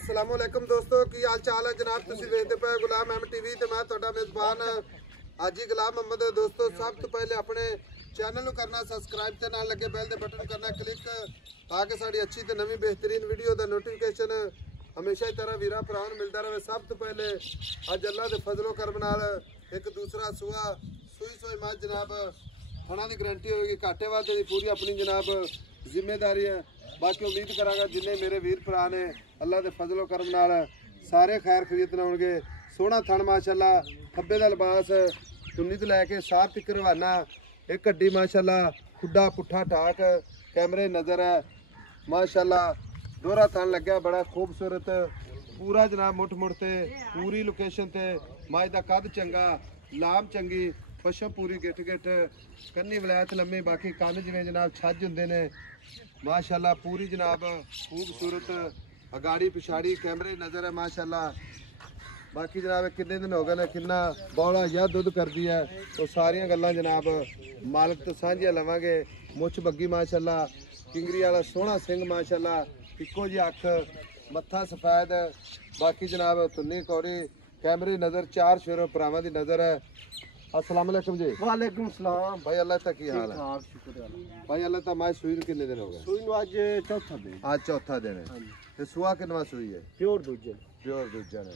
अस्सलाम वालेकुम दोस्तों की हाल चाल है जनाब तुसी देखते पे गुलाम अहमद टीवी ते मैं ਤੁਹਾਡਾ मेजबान हाजी गुलाम मोहम्मद। दोस्तों सब तो पहले अपने चैनल ਨੂੰ करना सब्सक्राइब ते नाल लगे बेल दे बटन करना क्लिक ताकि साडी अच्छी ते नवी बेहतरीन वीडियो दा नोटिफिकेशन हमेशा ही तरह वीरा भरा मिलता रहे। सब तो पहले अज अल्लाह के फजलो करम नाल एक दूसरा सुआ सूई मझ जनाब थणा की गारंटी होगी घाटे वादे की पूरी अपनी जनाब जिम्मेदारी है। बाकी उम्मीद करांगा जिन्ने मेरे वीर भरा ने अल्लाह के फजलो करम नाल सारे खैर खरीदन आउणगे। सोहना थण माशाअल्लाह खब्बे का लिबास चुन्नी तो लैके सार तक रवाना एक हड्डी माशाअल्लाह खुड्डा पुट्ठा ठाक कैमरे नज़र है माशाअल्लाह दोहरा थण लग्या बड़ा खूबसूरत पूरा जनाब मुठ मुठ ते पूरी लोकेशन ते मझ दा कद चंगा लाम चंगी पशम पूरी गिठ गिठ कन्नी वलैत लम्मी बाकी कन्न जिवें जनाब छज हुंदे ने माशाअल्लाह पूरी जनाब खूबसूरत अगाड़ी पिछाड़ी कैमरे नज़र है माशाअल्लाह। बाकी जनाब कितने दिन हो गए कितना बौला या दुध कर दिया तो सारिया गल्लां जनाब मालक तो सांझियां लवांगे। मुछ बग्गी माशाअल्लाह किंगरी वाला सोहना सिंह माशाअल्लाह इक्को जी अख मत्था सफेद बाकी जनाब तुन्नी कौड़ी कैमरे नज़र चार शेरों भरावां दी नज़र है। अस्सलाम वालेकुम जी। वालेकुम सलाम भाई अल्लाह तक की हाल है शुक्र भाई अल्लाह तक मां सुई कितने दिन हो गए सुई नु आज चौथा दिन आज चौथा दिन है ते सुआ किनवा सुई है प्योर दूजे प्योर दूजा ने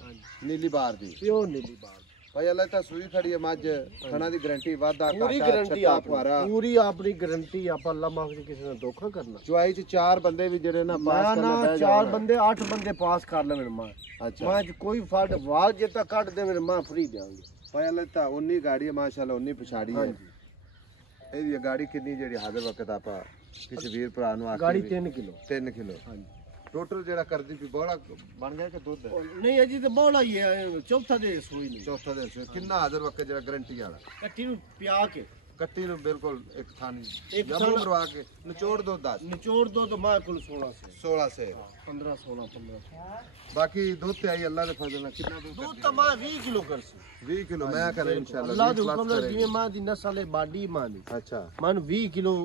नीली बार दी प्योर नीली बार भाई अल्लाह तक सुई खड़ी है मझ थणा दी गारंटी वादा पूरी घाटा गारंटी छट्टा आप फुआरा पूरी अपनी गारंटी आप अल्लाह माफ से किसी ने धोखा करना चुआई च चार बंदे भी जेड़े ना पास ना करना ना चार बंदे 8 बंदे पास कर लेवे मां अच्छा मां कोई फट वाल जे तक काट दे मेरे मां फ्री देंगे भाई अल्लाह तक उन्नी गाड़ी है माशाल्लाह उन्नी पिछाड़ी है ये गाड़ी कितनी जेड़ी हाजिर वक्त आपा किसी वीर भरा नु गाड़ी 3 किलो 3 किलो हां टोटल जेड़ा करदी पी बड़ा बन गया कि दूध नहीं अजी तो बौला ही है चौथा दे सोई नहीं चौथा दिन से कितना हाजिर वक्त जेड़ा गारंटी वाला कट्टी नु पिया के कट्टी नु बिल्कुल एक थानी एक जब मरवा के निचोड़ दो 10 निचोड़ दो तो मां कुल 16 से 15 16 बाकी दूध ते आई अल्लाह दे फजल कितना दूध तो मां 20 किलो कर सी 20 किलो मैं करे इंशाल्लाह अल्लाह दे हुक्म नाल जिवें मां दी नस्ल है बाडी मां दी अच्छा मन 20 किलो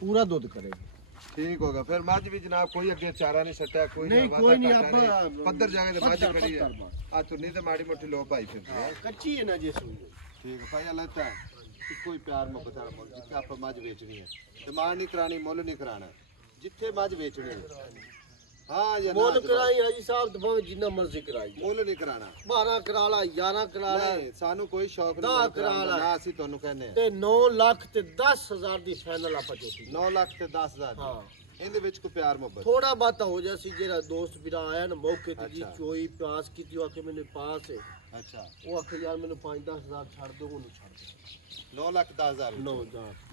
पूरा दूध करेगी ठीक होगा फिर मझ भी जनाब कोई अगे चारा नहीं सट्टा कोई नहीं कोई नहीं आप पत्थर जगह ते मझ खड़ी है आ तो नहीं ते माड़ी मोटी लो भाई फिर कच्ची है ना जे सुन ठीक है भाई अल्लाह ता कोई प्यार मोहब्बत वाला मुल जिथे आप मझ बेचनी है डिमांड नहीं करानी मुल नहीं कराना जिथे मझ बेचनी है हां या मुल कराई हाजी साहब तो भावे जिन्ना मर्जी कराई मुल नहीं कराना 12 करा ला 11 करा ला नहीं सानू कोई शौक नहीं 10 करा ला ना ਅਸੀਂ ਤੁਹਾਨੂੰ ਕਹਿੰਦੇ ਤੇ 9 ਲੱਖ ਤੇ 10000 ਦੀ ਫਾਈਨਲ ਆਪਾਂ ਜੋਤੀ 9 ਲੱਖ ਤੇ 10000 ਹਾਂ ਇਹਦੇ ਵਿੱਚ ਕੋਈ ਪਿਆਰ ਮੁਹੱਬਤ ਥੋੜਾ ਬਾਤਾ ਹੋ ਜਾ ਸੀ ਜਿਹੜਾ ਦੋਸਤ ਵੀਰਾ ਆਇਆ ਨਾ ਮੌਕੇ ਤੇ ਜੀ ਚੋਈ ਪਾਸ ਕੀਤੀ ਉਹ ਆਕੇ ਮੈਨੂੰ ਪਾਸ ਹੈ ਅੱਛਾ ਉਹ ਆਖੇ ਯਾਰ ਮੈਨੂੰ 5-10000 ਛੱਡ ਦਿਓ ਉਹਨੂੰ ਛੱਡ ਦਿਓ 9 ਲੱਖ 10000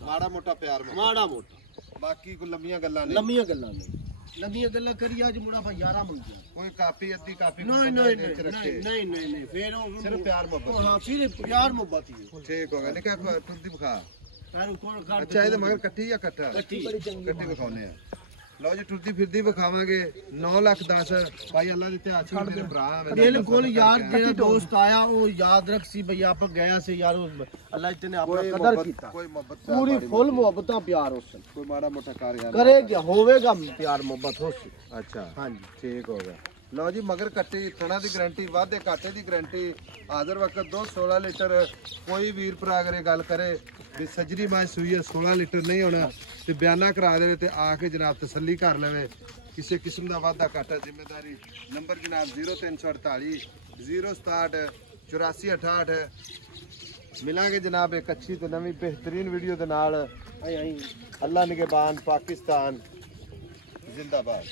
ਮਾੜਾ ਮੋਟਾ ਪਿਆਰ ਮੁਹੱਬਤ ਮਾੜਾ ਮੋਟਾ ਬਾਕੀ ਕੋਈ ਲੰਮੀਆਂ ਗੱਲਾਂ ਨਹੀਂ ਲੰਮੀਆਂ ਗੱਲਾਂ ਨਹੀਂ ਲੰਮੀਆਂ ਗੱਲਾਂ ਕਰੀ ਅੱਜ ਮੁੰਡਾ ਆਪਾਂ 11 ਮੰਗਿਆ ਕੋਈ ਕਾਪੀ ਅੱਧੀ ਕਾਪੀ ਨਹੀਂ ਨਹੀਂ ਫਿਰ ਉਹ ਸਿਰਫ ਪਿਆਰ ਮੁਹੱਬਤ ਹਾਂ ਫਿਰ ਪਿਆਰ ਮੁਹੱਬਤ ਹੀ ਠੀਕ ਹੋ ਗਿਆ ਨਿਕਾ ਤੁਰਦੀ ਵਿਖਾ ਪੈਰ ਕੋਲ ਕਰ ਅੱਛਾ ਇਹਦੇ ਮਗਰ ਕੱਟੀ ਜਾਂ ਕੱਟਾ ਕੱਟੀ ਵਿਖਾਉਨੇ ਆ ਲਓ ਜੀ ਟੁਰਦੀ ਫਿਰਦੀ ਵਿਖਾਵਾਂਗੇ 9 ਲੱਖ 10 ਭਾਈ ਅੱਲਾ ਦੇ ਇਤਿਹਾਸ ਵਿੱਚ ਮੇਰੇ ਭਰਾ ਬਿਲਕੁਲ ਯਾਰ ਜਿਹੜਾ ਦੋਸਤ ਆਇਆ ਉਹ ਯਾਦ ਰੱਖ ਸੀ ਭਈ ਆਪਾਂ ਗਿਆ ਸੀ ਯਾਰ ਅੱਲਾ ਜੀ ਨੇ ਆਪਣਾ ਕਦਰ ਕੀਤਾ ਕੋਈ ਮੁਹੱਬਤ ਪੂਰੀ ਫੁੱਲ ਮੁਹੱਬਤਾਂ ਪਿਆਰ ਉਸ ਕੋਈ ਮਾੜਾ ਮੋਟਾ ਕਾਰਗਾਰ ਕਰੇਗਾ ਹੋਵੇਗਾ ਪਿਆਰ ਮੁਹੱਬਤ ਹੋ ਸੀ ਅੱਛਾ ਹਾਂਜੀ ਠੀਕ ਹੋ ਗਿਆ ਲਓ ਜੀ ਮਗਰ ਕੱਟੀ ਥਣਾ ਦੀ ਗਾਰੰਟੀ ਵਾਧੇ ਘਾਟੇ ਦੀ ਗਾਰੰਟੀ ਹਾਜ਼ਰ ਵਕਤ 16 ਲੀਟਰ ਕੋਈ ਵੀਰ ਭਰਾ ਅਗਰ ਇਹ ਗੱਲ ਕਰੇ ਵੀ ਸਜਰੀ ਮਾਂ ਸੂਈ ਹੈ 16 ਲੀਟਰ ਨਹੀਂ ਹੋਣਾ ਤੇ ਬਿਆਨਾ ਕਰਾ ਦੇਵੇ ਤੇ ਆ ਕੇ ਜਨਾਬ ਤਸੱਲੀ ਕਰ ਲਵੇ ਕਿਸੇ ਕਿਸਮ ਦਾ ਵਾਧਾ ਘਾਟਾ ਜ਼ਿੰਮੇਵਾਰੀ ਨੰਬਰ ਜਨਾਬ 0348 067 8468 ਮਿਲਾਂਗੇ ਜਨਾਬ ਇੱਕ ਅੱਛੀ ਤੇ ਨਵੀਂ ਬਿਹਤਰੀਨ ਵੀਡੀਓ ਦੇ ਨਾਲ ਅੱਲਾ ਨਿਗਹਿਬਾਨ ਪਾਕਿਸਤਾਨ ਜ਼ਿੰਦਾਬਾਦ।